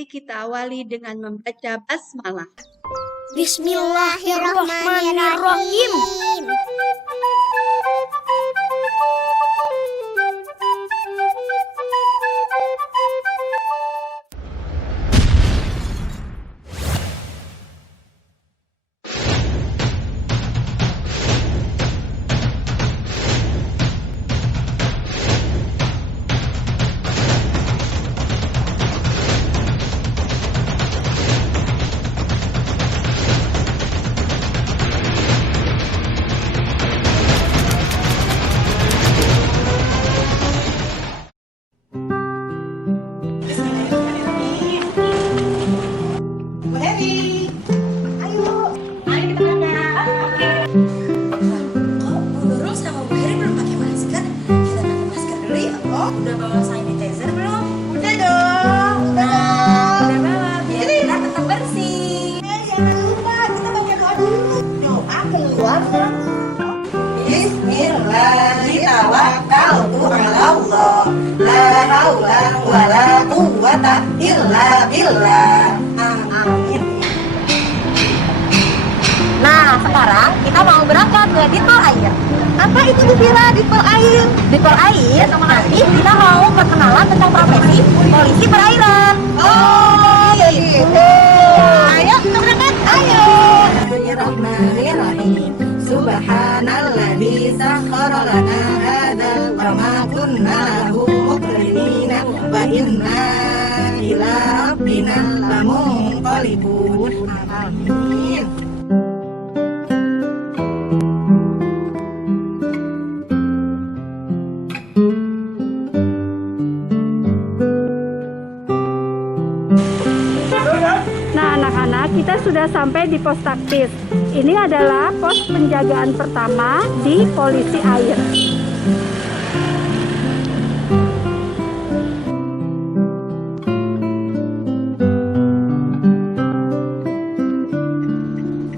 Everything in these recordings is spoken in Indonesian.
Mari kita awali dengan membaca basmalah. Bismillahirrahmanirrahim. Udah bawa sanitizer belum? Udah dong, Udah bawa, biar kita tetap bersih. Jangan lupa kita baca doa dulu. Doa keluar. Bismillahirrahmanirrahim. La haula wala quwwata illa billah. Amin. Nah, sekarang kita mau berangkat ke Ditpol Air. Apa itu Bila Ditpol Air? Ditpol Air, nanti kita mau perkenalan tentang profesi polisi perairan. Oh, gitu. Ayo, kita berangkat. Ayo. Bismillahirrahmanirrahim. Subhanalladzi sakhkhara lana hadzal wa ma kunna lahu muqrinina wa inna ila rabbina lamunqalibun. Amin. Nah, anak-anak, kita sudah sampai di pos taktis. Ini adalah pos penjagaan pertama di Polisi Air.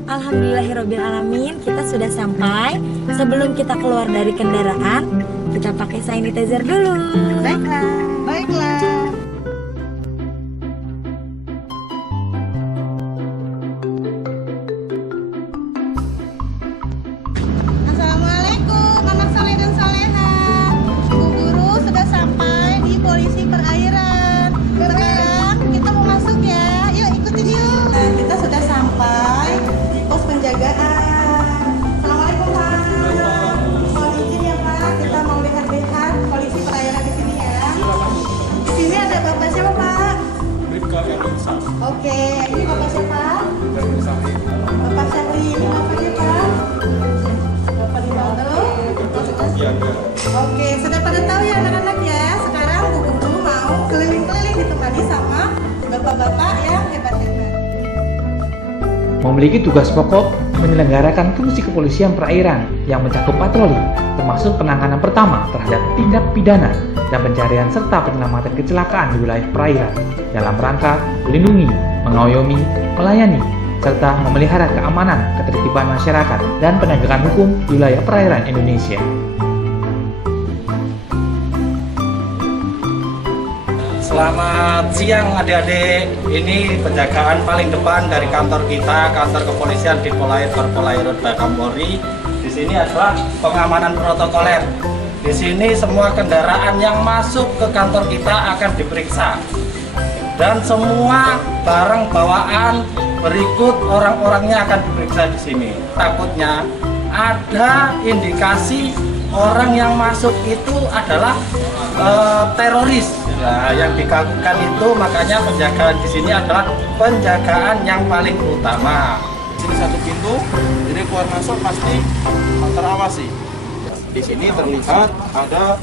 Alhamdulillahirrabbilalamin, kita sudah sampai. Sebelum kita keluar dari kendaraan, kita pakai sanitizer dulu. Baiklah. Assalamualaikum anak saleh dan saleha. Ibu guru sudah sampai di polisi perairan. Sekarang kita mau masuk ya. Yuk ikutin yuk. Nah, kita sudah sampai di pos penjagaan. Assalamualaikum Pak. Mohon izin ya Pak, kita mau lihat-lihat polisi perairan di sini ya. Di sini ada Bapak siapa Pak? Oke, ini Bapak siapa? Bapak Syahri, ini Bapak siapa? Bapak Rivaldo. Oke, sudah pada tahu ya anak-anak ya. Sekarang Bu Guru mau keliling-keliling ditemani sama bapak-bapak yang hebat-hebat. Memiliki tugas pokok menyelenggarakan fungsi kepolisian perairan yang mencakup patroli, termasuk penanganan pertama terhadap tindak pidana dan pencarian serta penyelamatan kecelakaan di wilayah perairan dalam rangka melindungi, mengayomi, melayani, serta memelihara keamanan, ketertiban masyarakat, dan penegakan hukum di wilayah perairan Indonesia. Selamat siang adik-adik. Ini penjagaan paling depan dari kantor kita, kantor kepolisian Ditpol Air Korpolairut Bakampori. Di sini adalah pengamanan protokoler. Di sini semua kendaraan yang masuk ke kantor kita akan diperiksa. Dan semua barang bawaan berikut orang-orangnya akan diperiksa di sini. Takutnya ada indikasi orang yang masuk itu adalah teroris. Nah, yang dikakukan itu makanya penjagaan di sini adalah penjagaan yang paling utama. Sini satu pintu, jadi keluar masuk pasti terawasi. Di sini terlihat ada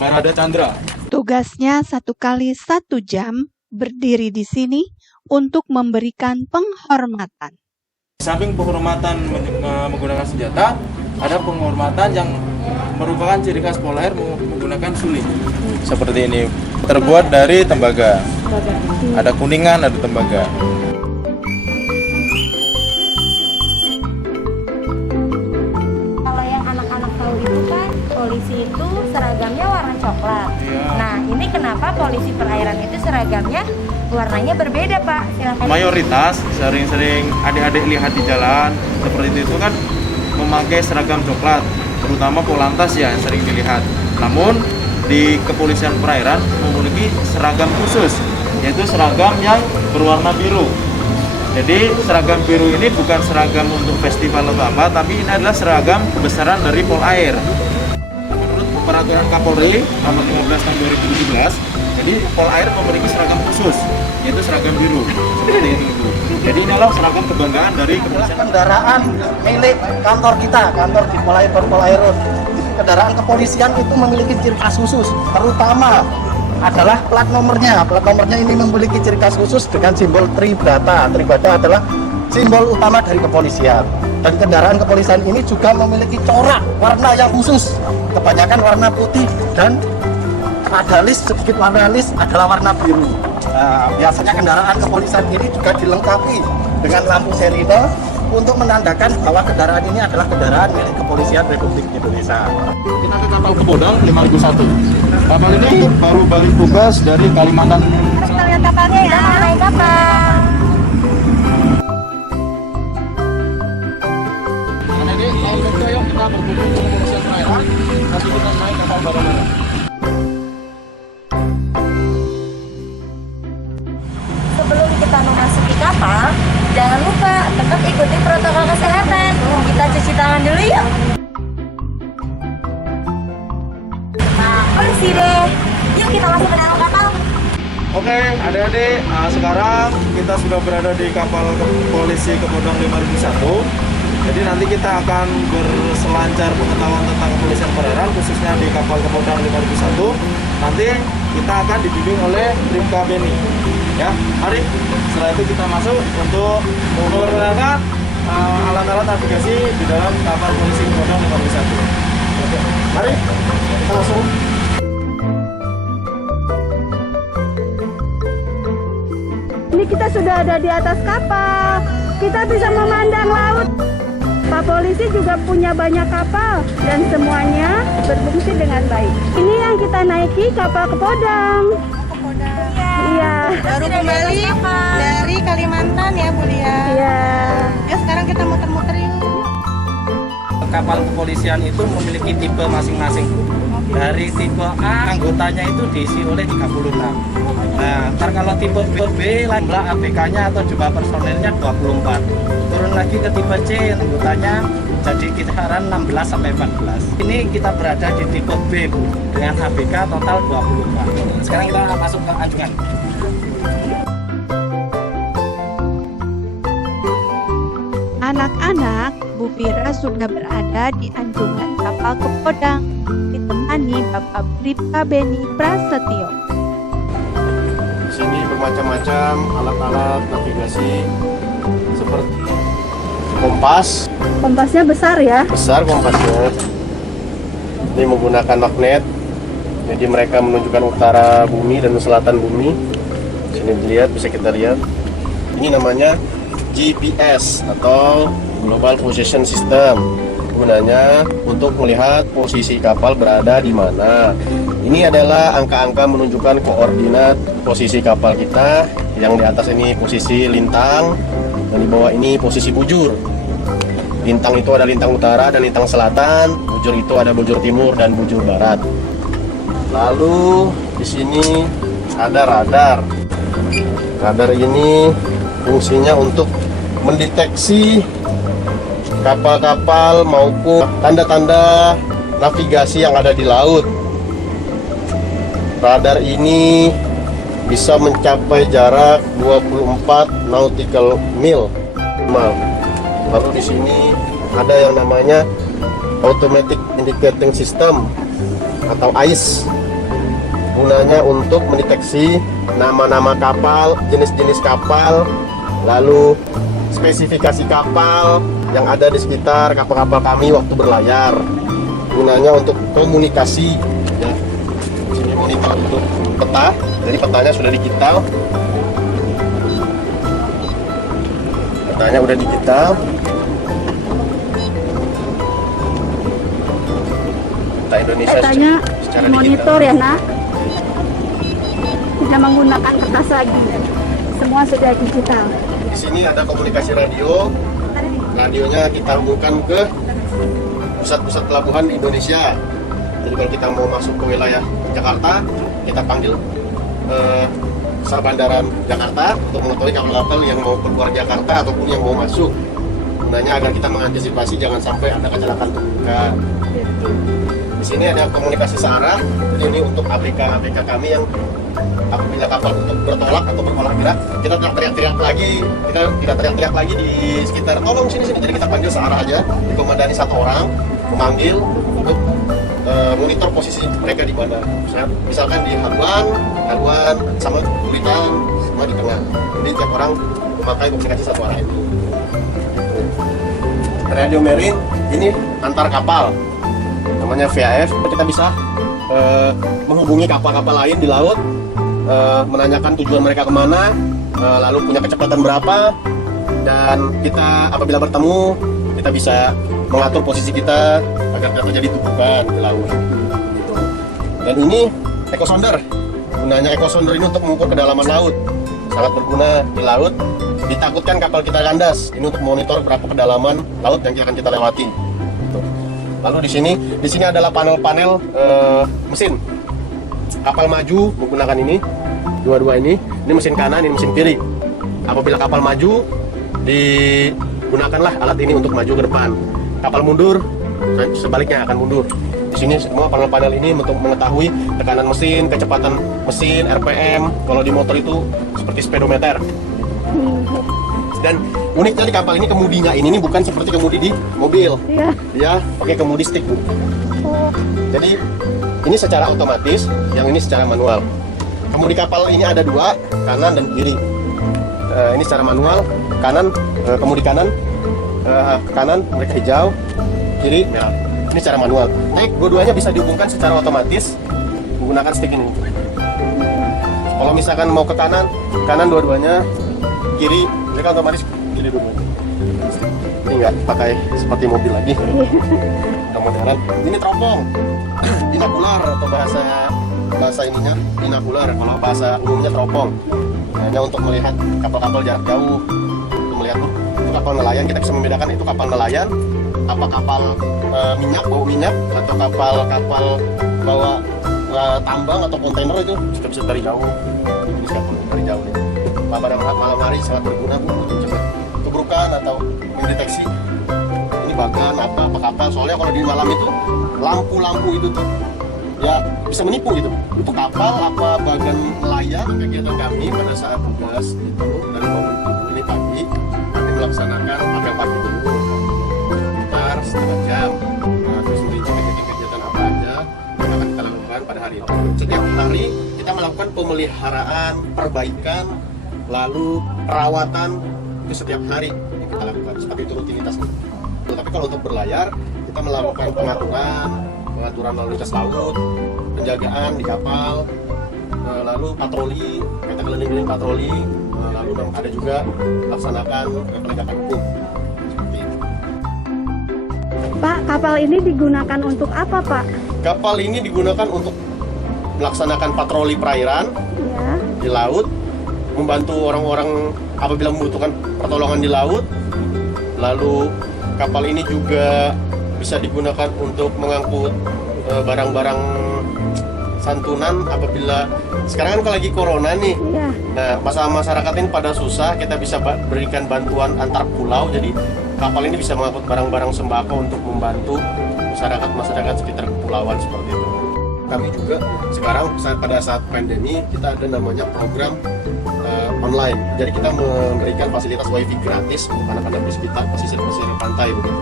Barada Chandra. Tugasnya 1 kali 1 jam berdiri di sini untuk memberikan penghormatan. Di samping penghormatan menggunakan senjata, ada penghormatan yang merupakan ciri khas Polair menggunakan suling. Seperti ini, terbuat dari tembaga. Ada kuningan, ada tembaga. Kalau yang anak-anak tahu itu kan, polisi itu seragamnya warna coklat. Iya. Nah, ini kenapa polisi perairan itu seragamnya Warnanya berbeda, Pak. Silakan. Mayoritas sering-sering adik-adik lihat di jalan seperti itu kan memakai seragam coklat, terutama Polantas ya yang sering dilihat. Namun di Kepolisian Perairan memiliki seragam khusus, yaitu seragam yang berwarna biru. Jadi seragam biru ini bukan seragam untuk festival atau apa, tapi ini adalah seragam kebesaran dari Polair. Menurut peraturan Kapolri nomor 15 tahun 2017, jadi Polair memiliki seragam khusus, yaitu seragam biru. Seperti itu, Bu. Jadi ini adalah seragam kebanggaan dari Kepolisian. Kendaraan milik kantor kita, kantor di Polairut. Kendaraan kepolisian itu memiliki ciri khas khusus, terutama adalah plat nomornya. Plat nomornya ini memiliki ciri khas khusus dengan simbol Tribata. Tribata adalah simbol utama dari kepolisian. Dan kendaraan kepolisian ini juga memiliki corak warna yang khusus. Kebanyakan warna putih dan ada list, sedikit warna list adalah warna biru. Nah, biasanya kendaraan kepolisian ini juga dilengkapi dengan lampu sirine untuk menandakan bahwa kendaraan ini adalah kendaraan milik Kepolisian Republik Indonesia. Kita ke kapal Kepodang 5001. Kapal ini baru balik tugas dari Kalimantan. Kita lihat kapalnya ya. Naik kapal. Jadi tahun kedua yuk kita berkunjung ke Kepolisian Perairan. Nanti kita naik kapal bareng. Sebelum kita memasuki kapal, jangan lupa tetap ikuti protokol kesehatan. Kita cuci tangan dulu yuk. Nah, bersih deh. Yuk kita masuk ke dalam kapal. Oke, adik-adik, sekarang kita sudah berada di kapal polisi Kepodang 5001. Jadi nanti kita akan berselancar pengetahuan tentang Kepolisian Perairan, khususnya di kapal Kepodang 5001. Nanti kita akan dibimbing oleh Bribka Beni. Ya, mari. Setelah itu kita masuk untuk memperkenalkan alat-alat navigasi di dalam kapal polisi Kepodang 5001. Oke, mari kita masuk. Ini kita sudah ada di atas kapal. Kita bisa memandang laut. Pak Polisi juga punya banyak kapal dan semuanya berfungsi dengan baik. Ini yang kita naiki kapal Kepodang. Iya. Baru kembali dari Kalimantan ya, Bu Lia. Iya. Ya, sekarang kita muter-muter yuk. Kapal kepolisian itu memiliki tipe masing-masing. Dari tipe A, anggotanya itu diisi oleh 36. Nah, ntar kalau tipe B, jumlah ABK-nya atau jumlah personelnya 24. Turun lagi ke tipe C, anggotanya jadi kisaran 16 sampai 14. Ini kita berada di tipe B, Bu, dengan ABK total 24. Sekarang kita masuk ke anjungan. Anak-anak, Bu Fira sudah berada di anjungan kapal Kepodang, ditemani Bapak Bribka Beni Prasetyo. Di sini bermacam-macam alat-alat navigasi seperti kompas, Kompasnya besar ya. besar kompasnya. Ini menggunakan magnet, jadi mereka menunjukkan utara bumi dan selatan bumi. Sini dilihat, bisa kita lihat. Ini namanya GPS atau Global Position System. Gunanya untuk melihat posisi kapal berada di mana. Ini adalah angka-angka menunjukkan koordinat posisi kapal kita. Yang di atas ini posisi lintang, dan di bawah ini posisi bujur. Lintang itu ada lintang utara dan lintang selatan, bujur itu ada bujur timur dan bujur barat. Lalu di sini ada radar. Radar ini fungsinya untuk mendeteksi kapal-kapal maupun tanda-tanda navigasi yang ada di laut. Radar ini bisa mencapai jarak 24 nautical mil. Lalu di sini ada yang namanya Automatic Indicating System atau AIS. Gunanya untuk mendeteksi nama-nama kapal, jenis-jenis kapal, lalu spesifikasi kapal yang ada di sekitar kapal-kapal kami waktu berlayar. Gunanya untuk komunikasi. Ya. Sini monitor untuk peta, jadi petanya sudah digital. Petanya udah digital. Peta Indonesia Petanya secara monitor digital. ya, Nak. Tidak menggunakan kertas lagi. semua sudah digital. Di sini ada komunikasi radio. Radionya kita hubungkan ke pusat-pusat pelabuhan di Indonesia. Jadi kalau kita mau masuk ke wilayah Jakarta, kita panggil Sar Bandaran Jakarta untuk mengetahui kapal-kapal yang mau keluar Jakarta ataupun yang mau masuk. Gunanya agar kita mengantisipasi jangan sampai ada kecelakaan tunggakan. Di sini ada komunikasi searah. Jadi ini untuk ABK kami yang apabila kapal untuk bertolak atau bertolak gerak, kita tidak teriak-teriak lagi, kita tidak teriak-teriak lagi di sekitar tolong sini. Jadi kita panggil searah aja, dikomandani satu orang, memanggil untuk monitor posisi mereka di mana. Misalkan di haluan sama kulitan, semua di tengah. Jadi tiap orang memakai komunikasi satu arah itu. Radio marine ini antar kapal, namanya VAF. Kita bisa menghubungi kapal-kapal lain di laut, menanyakan tujuan mereka kemana, lalu punya kecepatan berapa, dan kita apabila bertemu kita bisa mengatur posisi kita agar tidak terjadi tumpukan di laut. Dan ini ekosonder. Gunanya ekosonder ini untuk mengukur kedalaman laut. Sangat berguna di laut. Ditakutkan kapal kita kandas. Ini untuk monitor berapa kedalaman laut yang akan kita lewati. Lalu di sini adalah panel-panel mesin. Kapal maju menggunakan ini, dua-dua ini mesin kanan, ini mesin kiri. Apabila kapal maju, digunakanlah alat ini untuk maju ke depan. Kapal mundur, sebaliknya akan mundur. Di sini semua panel-panel ini untuk mengetahui tekanan mesin, kecepatan mesin, RPM. Kalau di motor itu seperti speedometer. Dan uniknya di kapal ini kemudinya ini bukan seperti kemudi di mobil. Dia pakai kemudi stick. Jadi ini secara otomatis, yang ini secara manual. Kemudi kapal ini ada dua, kanan dan kiri. Ini secara manual, kanan kemudi kanan mereka hijau, kiri merah. Ini secara manual. Naik dua-duanya bisa dihubungkan secara otomatis menggunakan stick ini. Kalau misalkan mau ke kanan dua-duanya, kiri mereka otomatis kiri dua-duanya. Ini nggak pakai seperti mobil lagi. Modern. Ini teropong, binokular atau bahasa ininya binokular. Kalau bahasa umumnya teropong. Hanya untuk melihat kapal-kapal jarak jauh. Untuk melihat itu kapal nelayan, kita bisa membedakan itu kapal nelayan, apa kapal bawa minyak atau kapal bawa tambang atau kontainer, itu sudah bisa dari jauh. Ini kapal dari jauh nih. Pada malam hari sangat berguna untuk mencegah kebrukan atau mendeteksi ini bagan apa kapal. Soalnya kalau di malam itu lampu-lampu itu tuh ya bisa menipu gitu. Itu kapal apa bagan nelayan. Kegiatan kami pada saat tugas itu dari bangun ini pagi kami melaksanakan apel pagi dulu sekitar setengah jam. Terus merincikan kegiatan apa aja yang akan kita lakukan pada hari itu. Setiap hari kita melakukan pemeliharaan, perbaikan, lalu perawatan itu setiap hari yang kita lakukan, seperti itu rutinitas. Tapi kalau untuk berlayar, kita melakukan pengaturan lalu lintas laut, penjagaan di kapal, lalu patroli, kita keliling-keliling patroli, lalu ada juga laksanakan penegakan hukum. Seperti itu. Pak, kapal ini digunakan untuk apa, Pak? Kapal ini digunakan untuk melaksanakan patroli perairan di laut, membantu orang-orang apabila membutuhkan pertolongan di laut. Lalu kapal ini juga bisa digunakan untuk mengangkut barang-barang santunan apabila sekarang kan kalau lagi corona nih. Nah, masyarakat ini pada susah, kita bisa berikan bantuan antar pulau. Jadi kapal ini bisa mengangkut barang-barang sembako untuk membantu masyarakat sekitar kepulauan seperti itu. Kami juga sekarang pada saat pandemi kita ada namanya program online. Jadi kita memberikan fasilitas wifi gratis untuk anak-anak di sekitar pesisir pantai begitu.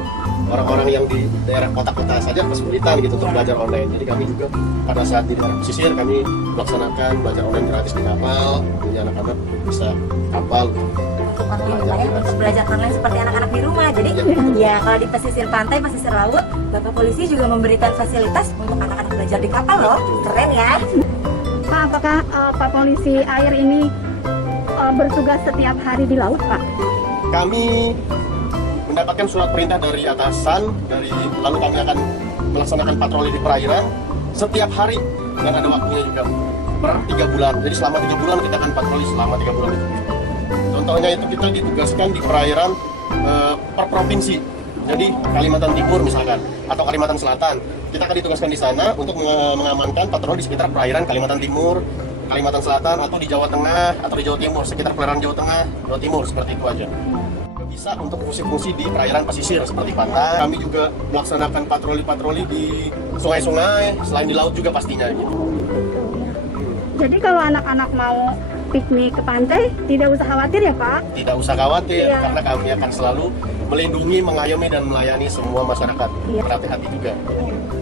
Orang-orang yang di daerah kota-kota saja kesulitan gitu untuk belajar online. Jadi kami juga pada saat di daerah pesisir kami melaksanakan belajar online gratis di kapal. Jadi anak-anak bisa kapal untuk belajar online seperti anak-anak di rumah. Jadi ya kalau di pesisir pantai, pesisir laut, Bapak Polisi juga memberikan fasilitas untuk anak-anak belajar di kapal loh. Keren ya. Pak, apakah Pak Polisi Air ini bertugas setiap hari di laut, Pak? Kami mendapatkan surat perintah dari atasan, lalu kami akan melaksanakan patroli di perairan setiap hari dan ada waktunya juga per 3 bulan. Jadi selama 3 bulan kita akan patroli selama 3 bulan itu. contohnya itu kita ditugaskan di perairan per provinsi. Jadi Kalimantan Timur misalkan atau Kalimantan Selatan, kita akan ditugaskan di sana untuk mengamankan patroli di sekitar perairan Kalimantan Timur, Kalimantan Selatan, atau di Jawa Tengah atau di Jawa Timur, sekitar perairan Jawa Tengah, Jawa Timur, seperti itu aja. Bisa untuk fungsi-fungsi di perairan pesisir seperti pantai. Kami juga melaksanakan patroli-patroli di sungai-sungai, selain di laut juga pastinya gitu. Jadi kalau anak-anak mau piknik ke pantai, tidak usah khawatir ya Pak? Tidak usah khawatir, Iya. karena kami akan selalu melindungi, mengayomi, dan melayani semua masyarakat. Iya. Berhati-hati juga.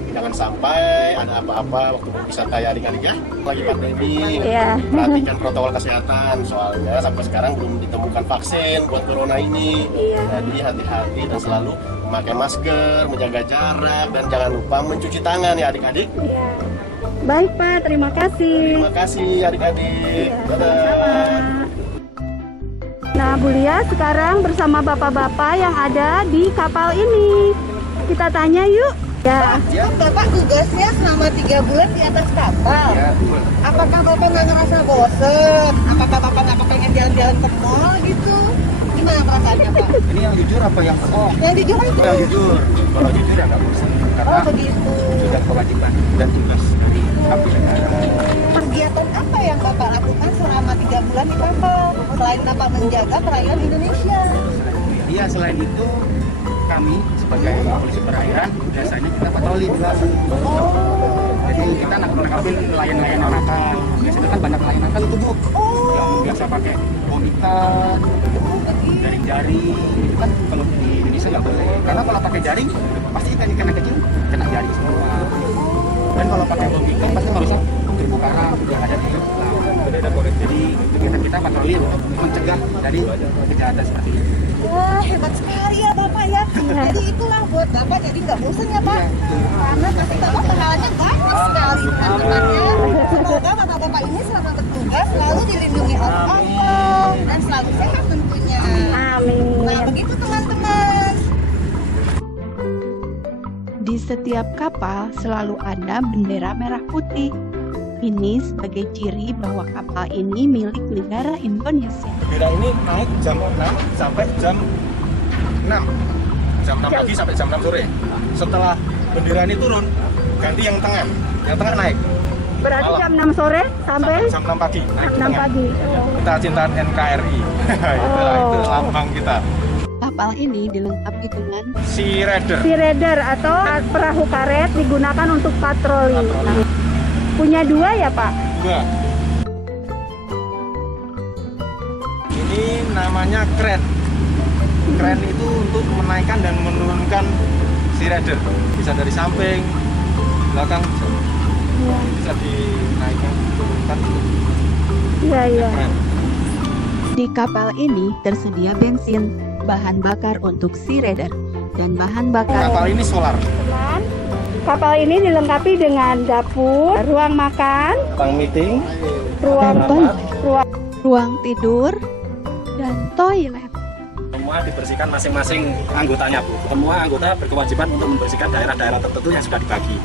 Jangan sampai ada apa-apa waktu berwisata ya adik-adik ya. Lagi pandemi, Iya. perhatikan protokol kesehatan. Soalnya sampai sekarang belum ditemukan vaksin buat corona ini. Iya. Jadi hati-hati dan selalu memakai masker, menjaga jarak, dan jangan lupa mencuci tangan ya adik-adik. Iya. Baik Pak, terima kasih. Terima kasih adik-adik. Iya, Dadah. sama-sama. Nah, Bu Lia sekarang bersama bapak-bapak yang ada di kapal ini. Kita tanya yuk. Ya, Kan Bapak tugasnya selama 3 bulan di atas kapal. Apakah Bapak nggak ngerasa bosen? Apakah Bapak nggak pengen jalan-jalan ke mall gitu? Gimana perasaannya Pak? Ini yang jujur apa yang bohong? Yang jujur itu. Yang jujur. Kalau jujur ya nggak bosan. Karena Oh begitu. sudah kewajiban dan tugas dari abdi negara. Kegiatan apa yang Bapak lakukan selama 3 bulan di kapal? Selain Bapak menjaga perairan Indonesia. Iya, selain itu kami sebagai polisi perairan biasanya kita patroli di laut. Jadi kita nangkapin nelayan-nelayan yang nakal. Biasanya kan banyak nelayan nakal itu Bu. Yang biasa pakai bom ikan, jaring-jaring. Itu kan kalau di Indonesia nggak boleh. Karena kalau pakai jaring pasti ikan-ikan yang kecil kena jaring semua. Dan kalau pakai bom ikan pasti merusak terumbu karang yang ada di laut. Jadi kegiatan kita patroli untuk mencegah dari kejahatan seperti ini. Wah hebat sekali ya Bapak ya. Jadi itulah buat Bapak jadi nggak bosan ya Pak. Karena nanti Bapak pahalanya banyak sekali teman-temannya. Semoga Bapak-Bapak ini selama bertugas selalu dilindungi Allah dan selalu sehat tentunya. amin. Nah begitu teman-teman. Di setiap kapal selalu ada bendera merah putih. Ini sebagai ciri bahwa kapal ini milik negara Indonesia. Bendera ini naik jam 6 sampai jam 6. Jam 6 pagi sampai jam 6 sore. Setelah bendera ini turun, ganti yang tengah. Yang tengah naik. Berarti Malam. jam 6 sore sampai Jam 6 pagi naik jam ke 6 tengah. pagi. Kita cintaan NKRI. Itu lambang kita. Kapal ini dilengkapi dengan Sea Rider. Sea Rider atau perahu karet digunakan untuk patroli. Punya 2 ya Pak? Dua. Ini namanya kren. Kren itu untuk menaikkan dan menurunkan Sea Rider. Bisa dari samping, belakang, bisa dinaikkan, diturunkan. Iya, iya. Kren. di kapal ini tersedia bensin, bahan bakar untuk Sea Rider, dan bahan bakar Kapal ini solar. Teman, kapal ini dilengkapi dengan dapur, ruang makan, Ruang meeting, ruang tidur, dan toilet. semua dibersihkan masing-masing anggotanya, Bu. Semua anggota berkewajiban untuk membersihkan daerah-daerah tertentu yang sudah dibagi.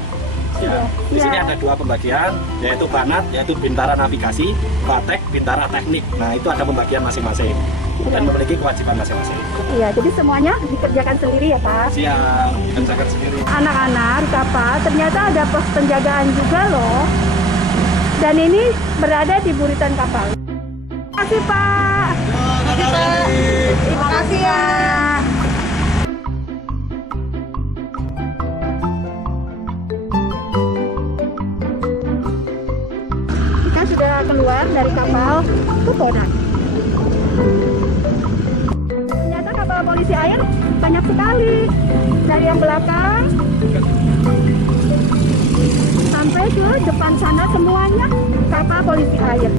Ya. Di sini ada 2 pembagian, yaitu Banat, yaitu Bintara Navigasi, Batek, Bintara Teknik. Nah, itu ada pembagian masing-masing dan memiliki kewajiban masing-masing. Iya, jadi semuanya dikerjakan sendiri ya Pak. Siap, dikerjakan sendiri. Anak-anak di kapal ternyata ada pos penjagaan juga loh. Dan ini berada di buritan kapal. Terima kasih Pak. Terima kasih ya. Kita sudah keluar dari kapal Kokoda. Ternyata kapal polisi air banyak sekali. Dari yang belakang sampai ke depan sana semuanya kapal polisi air.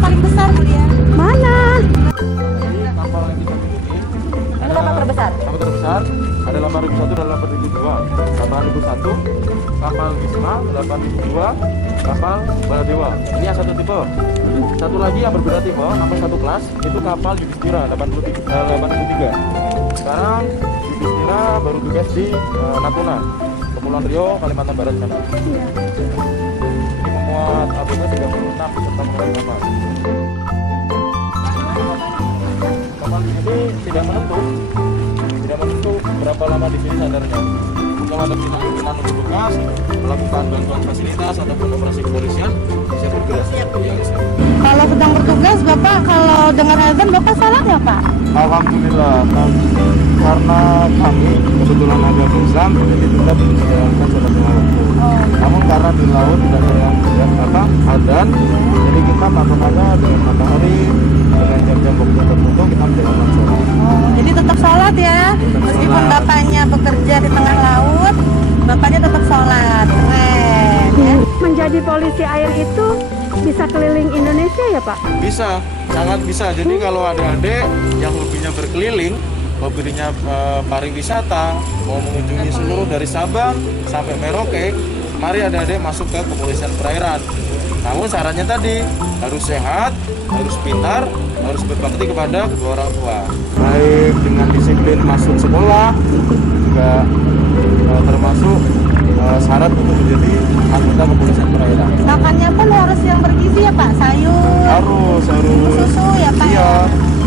Paling besar Bu ya. Mana? Kapal yang kita miliki, Ini kapal terbesar. kapal terbesar ada 8001 dan 8002. Kapal 1001, kapal Wisma 8002, kapal Baladewa. Ini yang satu tipe. Satu lagi yang berbeda tipe, nomor 1 kelas, itu kapal Yudhistira 83. Sekarang Yudhistira baru tugas di Natuna. Kepulauan Riau, Kalimantan Barat sana. Iya. Ini memuat ABK 36 beserta perahu kapal. Kapal ini tidak menentu berapa lama di sini sandarnya. Kalau ada pimpinan bertugas melakukan bantuan fasilitas ataupun operasi kepolisian bisa bergerak. Kalau sedang bertugas, Bapak kalau dengar azan, Bapak salat ya, Pak? Alhamdulillah, karena kami kebetulan agama Islam jadi tetap menjalankan sholat lima waktu. Namun karena di laut tidak ada yang adzan, jadi kita patokannya dengan matahari dengan jam-jam waktu tertentu kita menjalankan sholat. Jadi tetap sholat ya, meskipun Bapaknya bekerja di tengah laut, Bapaknya tetap sholat. Keren ya. Menjadi polisi air itu bisa keliling Indonesia ya, Pak? Bisa, sangat bisa. Jadi kalau ada adik yang hobinya berkeliling, hobinya pariwisata, mau mengunjungi seluruh dari Sabang sampai Merauke, mari adik-adik masuk ke kepolisian perairan. Namun syaratnya tadi harus sehat, harus pintar, harus berbakti kepada kedua orang tua. Baik dengan disiplin masuk sekolah, juga termasuk syarat untuk menjadi anggota kepolisian perairan. Makannya pun harus yang bergizi ya, Pak? Sayur, Harus. susu ya, Pak? Iya.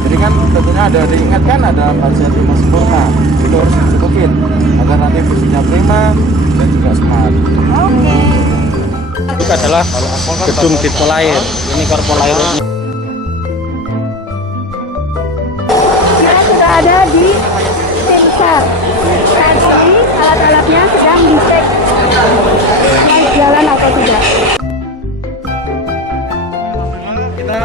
Jadi kan tentunya ada diingatkan ada 4 sehat 5 sempurna. Itu harus dicukupin agar nanti fungsinya prima dan juga smart. Oke. Itu adalah gedung Dipolair. Ini Korpolair. Kita sudah ada di tim SAR. Saat ini alat-alatnya sedang dicek jalan atau tidak. Kita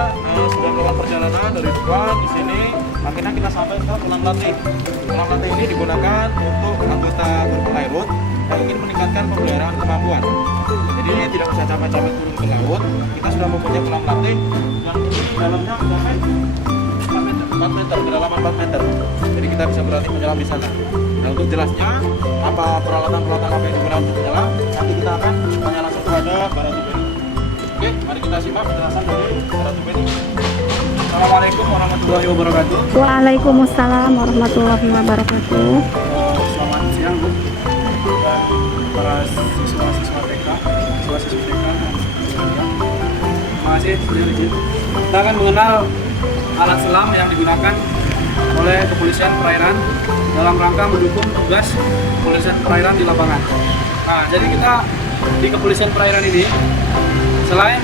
sudah melakukan perjalanan dari Tuban di sini. Akhirnya kita sampai ke Pulang Latih. Pulang Latih ini digunakan untuk anggota Korpolairut yang ingin meningkatkan pemeliharaan kemampuan. Jadi ini tidak usah capek-capek turun ke laut. Kita sudah mempunyai Pulang Latih yang ini dalamnya mencapai 4 meter, kedalaman 4 meter. Jadi kita bisa berlatih menyelam di sana. Dan untuk jelasnya, apa peralatan-peralatan apa yang digunakan untuk menyelam, nanti kita akan tanya langsung kepada Baratu Beni. Oke, mari kita simak penjelasan dari Baratu Beni. Assalamualaikum warahmatullahi wabarakatuh. Waalaikumsalam warahmatullahi wabarakatuh. Selamat siang, Bu. Dan para siswa-siswa TK, siswa-siswa TK dan terima kasih sudah izin. Kita akan mengenal alat selam yang digunakan oleh kepolisian perairan dalam rangka mendukung tugas kepolisian perairan di lapangan. Nah, jadi kita di kepolisian perairan ini selain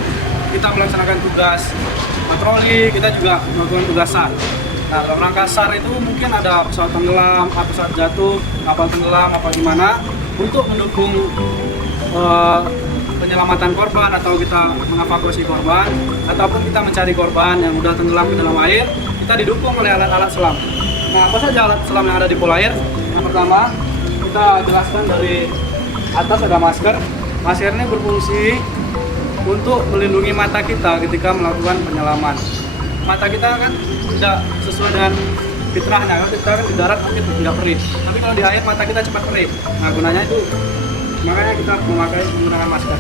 kita melaksanakan tugas patroli, kita juga melakukan tugas SAR. Nah, dalam rangka SAR itu mungkin ada pesawat tenggelam, pesawat jatuh, kapal tenggelam, apa gimana untuk mendukung penyelamatan korban atau kita mengevakuasi korban ataupun kita mencari korban yang udah tenggelam ke dalam air, kita didukung oleh alat-alat selam. Nah, apa saja alat selam yang ada di Polair? Yang pertama, kita jelaskan dari atas ada masker. Masker ini berfungsi untuk melindungi mata kita ketika melakukan penyelaman. Mata kita kan tidak sesuai dengan fitrahnya, kalau kita kan di darat mungkin tidak perih, tapi kalau di air mata kita cepat perih. Nah, gunanya itu makanya kita menggunakan masker.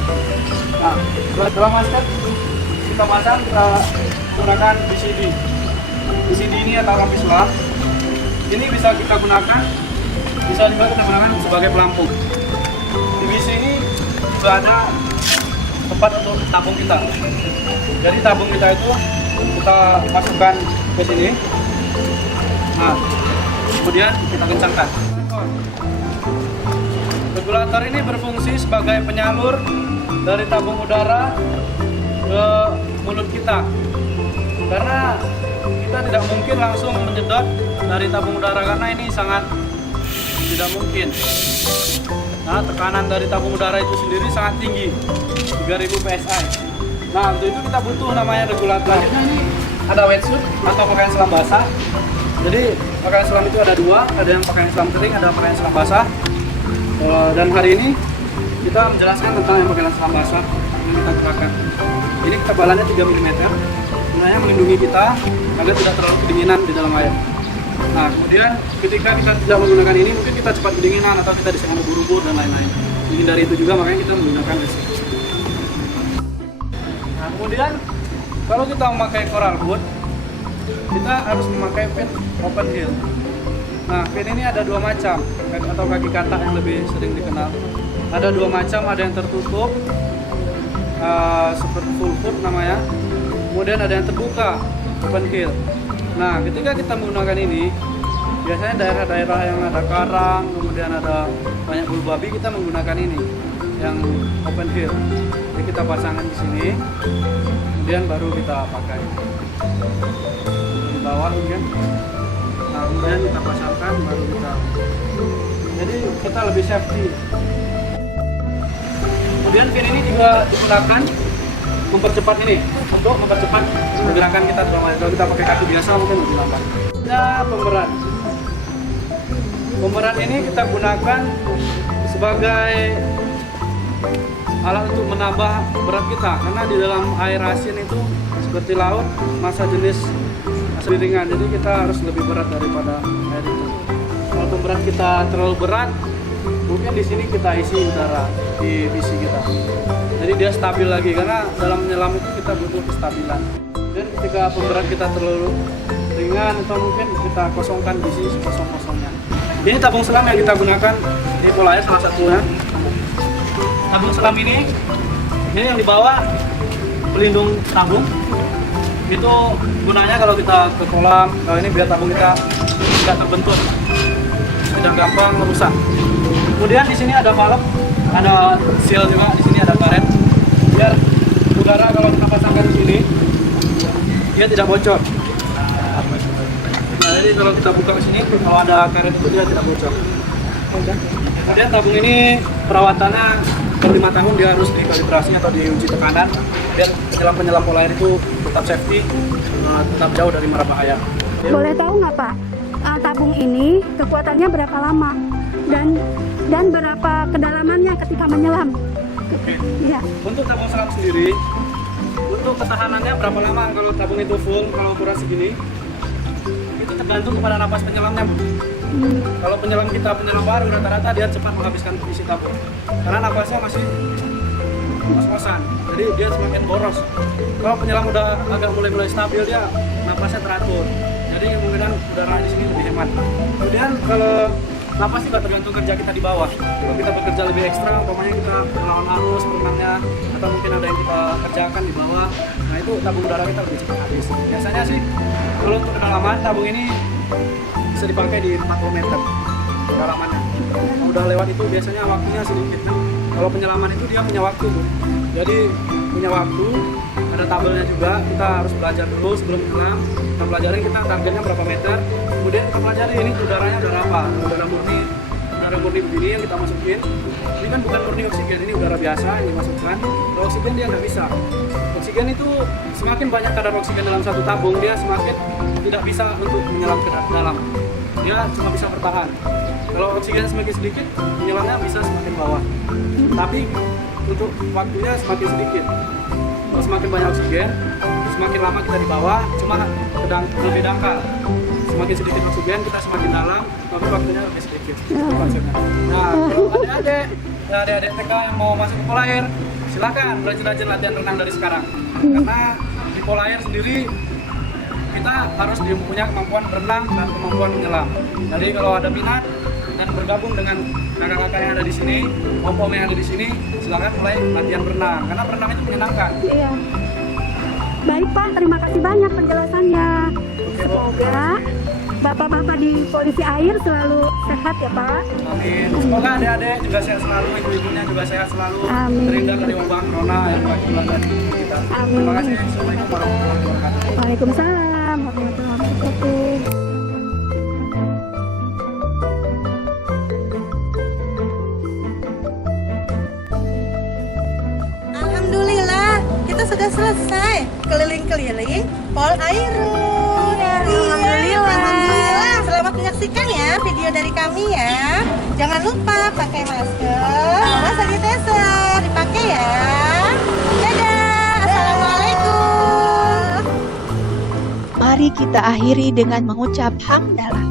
Nah, setelah masker kita pasang, kita gunakan BCD. BCD ini atau lampu selam. Ini bisa kita gunakan, bisa juga kita gunakan sebagai pelampung. Di BCD ini juga ada tempat untuk tabung kita. Jadi tabung kita itu kita masukkan ke sini. Nah, kemudian kita kencangkan. Regulator ini berfungsi sebagai penyalur dari tabung udara ke mulut kita. Karena kita tidak mungkin langsung menjedot dari tabung udara karena ini sangat tidak mungkin. Nah, tekanan dari tabung udara itu sendiri sangat tinggi, 3000 PSI. Nah, untuk itu kita butuh namanya regulator. Selanjutnya ini ada wetsuit atau pakaian selam basah. Jadi pakaian selam itu ada dua, ada yang pakaian selam kering, ada pakaian selam basah. Dan hari ini kita menjelaskan tentang yang pakaian selam basah yang kita gunakan. Ini ketebalannya 3 mm, gunanya melindungi kita agar tidak terlalu kedinginan di dalam air. Nah, kemudian ketika kita tidak menggunakan ini, mungkin kita cepat kedinginan atau kita disengah ubur-ubur dan lain-lain. Menghindari itu juga makanya kita menggunakan wetsuit. Nah, kemudian kalau kita memakai coral boot, kita harus memakai fin open heel. Nah, fin ini ada dua macam, atau kaki katak yang lebih sering dikenal. Ada dua macam, ada yang tertutup seperti full foot namanya, kemudian ada yang terbuka open hill. Nah, ketika kita menggunakan ini, biasanya daerah-daerah yang ada karang, kemudian ada banyak bulu babi, kita menggunakan ini yang open hill. Jadi kita pasangkan di sini, kemudian baru kita pakai di bawah, kan? Nah, kemudian kita pasangkan, baru kita. Jadi kita lebih safety. Kemudian fin ini juga digunakan mempercepat ini, untuk mempercepat pergerakan kita dalam air. Kalau kita pakai kaki biasa mungkin lebih lambat. Nah, pemberat. Pemberat ini kita gunakan sebagai alat untuk menambah berat kita, karena di dalam air asin itu seperti laut, massa jenis lebih ringan, jadi kita harus lebih berat daripada air itu. Kalau pemberat kita terlalu berat, mungkin di sini kita isi udara di PC kita, jadi dia stabil lagi, karena dalam menyelam itu kita butuh kestabilan. Dan ketika pemberat kita terlalu ringan, atau mungkin kita kosongkan PC sekosong-kosongnya. Ini tabung selam yang kita gunakan di Polair salah satunya. Tabung selam ini yang di bawah pelindung tabung. Itu gunanya kalau kita ke kolam, kalau ini biar tabung kita tidak terbentur, tidak gampang rusak. Kemudian di sini ada valve, ada seal juga, di sini ada karet, biar udara kalau kita pasangkan di sini dia tidak bocor. Nah, jadi kalau kita buka ke sini, kalau ada karet itu dia tidak bocor. Kemudian tabung ini perawatannya per 5 tahun dia harus dikalibrasi atau diuji tekanan, biar penyelam Polair itu tetap safety, tetap jauh dari mara bahaya. Boleh tahu nggak Pak, tabung ini kekuatannya berapa lama dan berapa kedalamannya ketika menyelam? Oke. Iya. Untuk tabung selam sendiri, untuk ketahanannya berapa lama kalau tabung itu full, kalau ukuran segini, itu tergantung kepada napas penyelamnya, Bu. Kalau penyelam kita penyelam baru, rata-rata dia cepat menghabiskan isi tabung, karena napasnya masih ngos-ngosan, jadi dia semakin boros. Kalau penyelam udah agak mulai stabil, dia napasnya teratur, jadi kemungkinan udara di sini lebih hemat. Kemudian kalau napas juga tergantung kerja kita di bawah. Kalau kita bekerja lebih ekstra, umpamanya kita melawan arus berenangnya, atau mungkin ada yang kita kerjakan di bawah, nah itu tabung udara kita lebih cepat habis. Biasanya sih kalau untuk kedalaman tabung ini bisa dipakai di 40 meter kedalamannya. Udah lewat itu biasanya waktunya sedikit. Kalau penyelaman itu dia punya waktu, Bu. Jadi punya waktu, ada tabelnya juga. Kita harus belajar dulu sebelum menyelam. Kita pelajari kita targetnya berapa meter. Kemudian kita pelajari ini udaranya berapa. Udara murni begini yang kita masukin. Ini kan bukan murni oksigen, ini udara biasa yang dimasukkan. Kalau oksigen dia nggak bisa. Oksigen itu semakin banyak kadar oksigen dalam satu tabung, dia semakin tidak bisa untuk menyelam ke dalam. Dia cuma bisa bertahan. Kalau oksigen semakin sedikit, penyelamnya bisa semakin bawah. Tapi untuk waktunya semakin sedikit. Kalau semakin banyak oksigen, semakin lama kita di bawah, cuma lebih dangkal. Semakin sedikit oksigen, kita semakin dalam, tapi waktunya lebih sedikit. Nah, kalau adik-adik TK yang mau masuk ke Polair, silakan rajin-rajin latihan renang dari sekarang. Karena di Polair sendiri kita harus punya kemampuan berenang dan kemampuan menyelam. Jadi kalau ada minat dan bergabung dengan kakak-kakak yang ada di sini, om-om yang ada di sini, silakan mulai latihan berenang. Karena berenang itu menyenangkan. Iya. Baik Pak, terima kasih banyak penjelasannya. Semoga bapak-bapak di Polisi Air selalu sehat ya Pak. Amin. Semoga adik-adik juga sehat selalu, ibu-ibunya juga sehat selalu. Amin. Terhindar dari wabah corona yang melanda kita. Amin. Terima kasih. Assalamualaikum warahmatullahi wabarakatuh. Waalaikumsalam warahmatullahi wabarakatuh. Alhamdulillah, kita sudah selesai keliling-keliling Polairut. Alhamdulillah. Selamat menyaksikan ya video dari kami ya. Jangan lupa pakai masker, sama sanitizer dipakai ya. Dadah. Assalamualaikum. Mari kita akhiri dengan mengucap hamdalah.